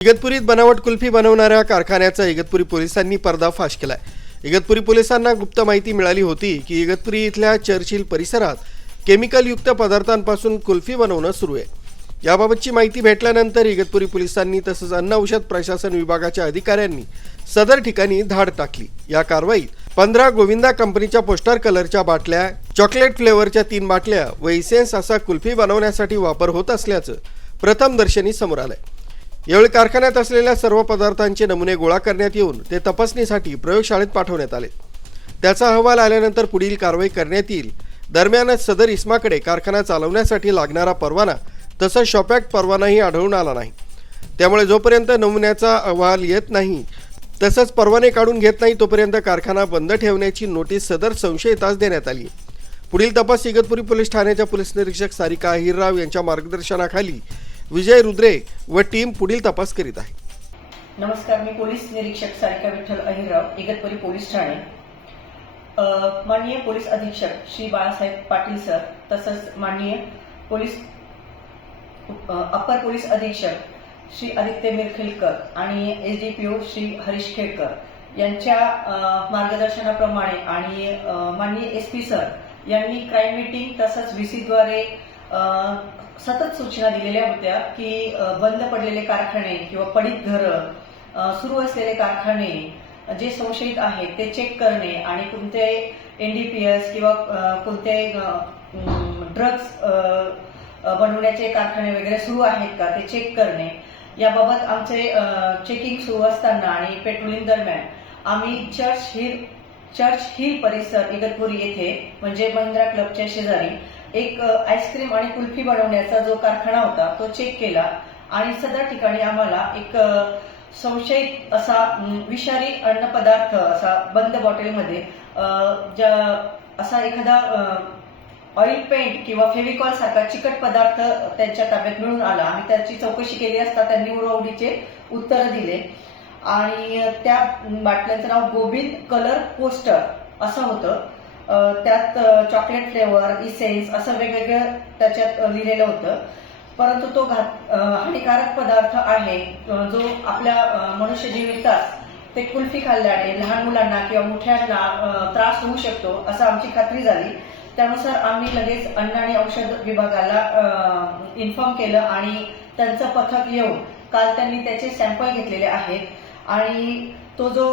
इगतपुरीत बनावट कुल्फी बनवणाऱ्या कारखान्याचा इगतपुरी पोलिसांनी पर्दाफाश केलाय। इगतपुरी पोलिसांना गुप्त माहिती मिळाली होती की इगतपुरी इथल्या चर्चिल परिसरात केमिकलयुक्त पदार्थांपासून कुल्फी बनवणं सुरू आहे। याबाबतची माहिती भेटल्यानंतर इगतपुरी पोलिसांनी तसंच अन्न औषध प्रशासन विभागाच्या अधिकाऱ्यांनी सदर ठिकाणी धाड टाकली। या कारवाईत 15 गोविंदा कंपनीच्या पोस्टर कलरच्या बाटल्या, चॉकलेट फ्लेवरच्या 3 बाटल्या व इसेन्स असा कुल्फी बनवण्यासाठी वापर होत असल्याचं प्रथमदर्शनी समोर आलंय। यावेळी कारखान्यात असलेल्या सर्व पदार्थांचे नमुने गोळा करण्यात येऊन ते तपासणीसाठी प्रयोगशाळेत पाठवण्यात आले। त्याचा अहवाल आल्यानंतर पुढील कारवाई करण्यात येईल। दरम्यानच सदर इस्माकडे कारखाना चालवण्यासाठी लागणारा परवाना तसंच शॉप ॲक्ट परवानाही आढळून आला नाही। त्यामुळे जोपर्यंत नमुन्याचा अहवाल येत नाही तसंच परवाने काढून घेत नाही तोपर्यंत कारखाना बंद ठेवण्याची नोटीस सदर संशयितास देण्यात आली। पुढील तपास इगतपुरी पोलीस ठाण्याच्या पोलीस निरीक्षक सारिका अहिरराव यांच्या मार्गदर्शनाखाली विजय रुद्रे व टीम पुढील तपास करीत आहे। नमस्कार, मी पोलीस निरीक्षक सारिका विठ्ठल अहिरराव, इगतपुरी पोलीस ठाणे। माननीय पोलीस अधीक्षक श्री बाळासाहेब पाटील सर तसंच माननीय पोलीस अप्पर पोलीस अधीक्षक श्री आदित्य मिरखिलकर आणि एसडीपीओ श्री हरीश खेडकर यांच्या मार्गदर्शनाप्रमाणे आणि माननीय एसपी सर यांनी क्राईम मीटिंग तसंच व्हीसीद्वारे सतत सूचना दिलेल्या होत्या की बंद पडलेले कारखाने किंवा पडीत घरं, सुरू असलेले कारखाने जे संशयित आहेत ते चेक करणे आणि कोणते एनडीपीएस किंवा कोणते ड्रग्ज बनवण्याचे कारखाने वगैरे सुरू आहेत का ते चेक करणे। याबाबत आमचे चेकिंग सुरू असताना आणि पेट्रोलिंग दरम्यान आम्ही चर्च हिल परिसर इगतपुरी येथे म्हणजे महिंद्रा क्लबच्या शेजारी एक आईस्क्रीम आणि कुल्फी बनवण्याचा जो कारखाना होता तो चेक केला आणि सदर ठिकाणी आम्हाला एक संशयित असा विषारी अन्न पदार्थ असा बंद बॉटलमध्ये असा एखादा ऑइल पेंट किंवा फेविकॉल सारखा चिकट पदार्थ त्यांच्या ताब्यात मिळून आला आणि त्याची चौकशी केली असता त्यांनी उडवडीचे उत्तर दिले आणि त्या बाटल्यांचं नाव गोविंद कलर पोस्टर असं होतं। त्यात चॉकलेट फ्लेवर, इसेन्स असं वेगवेगळं त्याच्यात लिहिलेलं होतं। परंतु तो हानिकारक पदार्थ आहे जो आपल्या मनुष्य जीवितास ते कुल्फी खाल्ल्याने लहान मुलांना किंवा मोठ्यांना त्रास होऊ शकतो असं आमची खात्री झाली। त्यानुसार आम्ही लगेच अन्न आणि औषध विभागाला इन्फॉर्म केलं आणि त्यांचं पथक येऊन काल त्यांनी त्याचे सॅम्पल घेतलेले आहेत आणि तो जो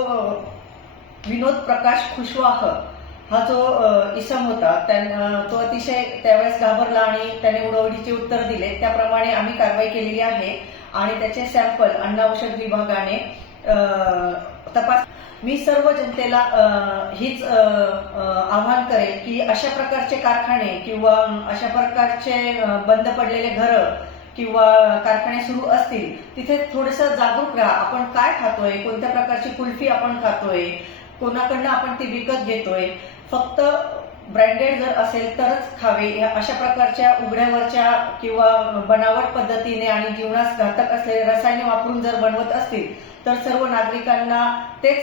विनोद प्रकाश खुशवाह हा जो इसम होता तो अतिशय त्यावेळेस घाबरला आणि त्याने उडवडीचे उत्तर दिले। त्याप्रमाणे आम्ही कारवाई केलेली आहे आणि त्याचे सॅम्पल अन्न औषध विभागाने तपास। मी सर्व जनतेला हीच आवाहन करेल की अशा प्रकारचे कारखाने किंवा अशा प्रकारचे बंद पडलेले घरं किंवा कारखाने सुरू असतील तिथे थोडंसं जागरूक राहा। आपण काय खातोय, कोणत्या प्रकारची कुल्फी आपण खातोय, कोणाकडनं आपण ती विकत घेतोय, फक्त ब्रँडेड जर असेल तरच खावे। अशा प्रकारच्या उघड्यावरच्या किंवा बनावट पद्धतीने आणि जीवनास घातक असलेले रसायने वापरून जर बनवत असतील तर सर्व नागरिकांना तेच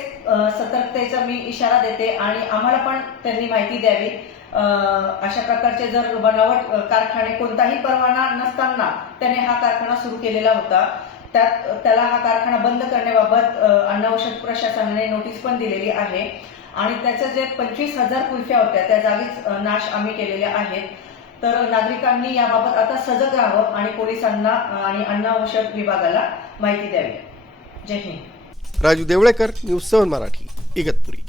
सतर्कतेचा मी इशारा देते आणि आम्हाला पण त्यांनी माहिती द्यावी। अशा प्रकारचे जर बनावट कारखाने कोणताही परवाना नसताना त्याने हा कारखाना सुरू केलेला होता, त्याला हा कारखाना बंद करण्याबाबत अन्न औषध प्रशासनाने नोटीस पण दिलेली आहे आणि त्याच्या जे 25,000 कुल्फ्या होत्या त्या जागीच नाश आम्ही केलेल्या आहेत। तर नागरिकांनी याबाबत आता सजग राहावं आणि पोलिसांना आणि अन्न औषध विभागाला माहिती द्यावी। जय हिंद। राजू देवळेकर, न्यूज 7 मराठी, इगतपुरी।